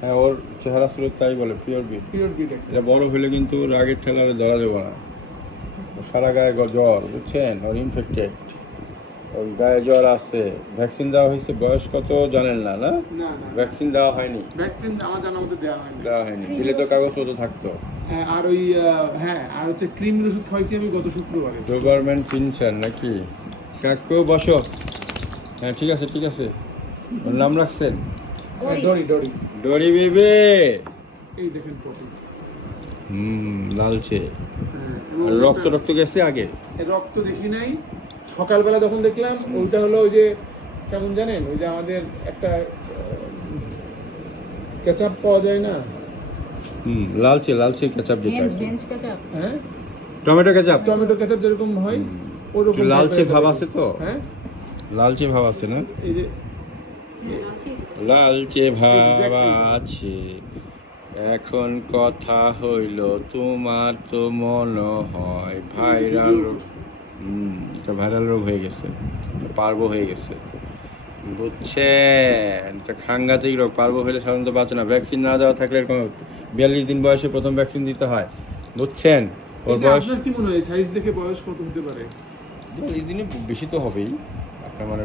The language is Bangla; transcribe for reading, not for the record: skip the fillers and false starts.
হ্যাঁ, ওর চেহারা ছিল তাই বলে পিওর বিট। Pure beat. এটা বড় হলে কিন্তু রাগের ঠেলারে ধরা যাবে না। ওর সারা গায়ে জ্বর, বুঝছেন? ওর ইনফেক্টেড, ওর গায়ে জ্বর আছে। ভ্যাকসিন দেওয়া হয়েছে, বয়স কত জানেন না? না, না ভ্যাকসিন দেওয়া হয়নি। ভ্যাকসিন আমার জানার মধ্যে দেওয়া হয়নি, দিলে তো কাগজপত্র থাকতো। আর ওই হ্যাঁ, আর হচ্ছে ক্রিমের ওষুধ খাইছি আমি গত শুক্রবারে। গভর্নমেন্ট কিনছেন নাকি? কাকু বসো। হ্যাঁ, ঠিক আছে ঠিক আছে। ওর নাম রাখছেন ডরি ডরি। ডরি বেবে। এই দেখেন পটি। লালচে। এবং আর রক্ত রক্ত গেছে আগে? রক্ত দেখি নাই, সকালবেলা যখন দেখলাম ওইটা হলো ওই যে কেমন জানেন, ওই যে আমাদের একটা কেচাপ পাওয়া যায় না, লালচে লালচে কেচাপ যেটা, বেঞ্চ কেচাপ, হ্যাঁ টমেটো কেচাপ। টমেটো কেচাপ যেরকম হয় ওরকম লালচে ভাব আছে তো? হ্যাঁ, লালচে ভাব আছে না? এই যে লালচে ভাব আছে। এখন কথা হইল তোমার তো মনে হয় ভাইরাল রোগ। এটা ভাইরাল রোগ হয়ে গেছে, পার্বো হয়ে গেছে, বুঝছেন? এটা সাংঘাতিক রোগ। পার্বো হলে সাধারণত বাঁচে না। ভ্যাকসিন না দেওয়া থাকলে এরকম 42 দিন বয়সে প্রথম ভ্যাকসিন দিতে হয়, বুঝছেন? ওর এটা বয়স আপনার কি মনে হয় সাইজ দেখে বয়স কত হতে পারে? 42 দিনে বেশি তো হবেই আপনার মানে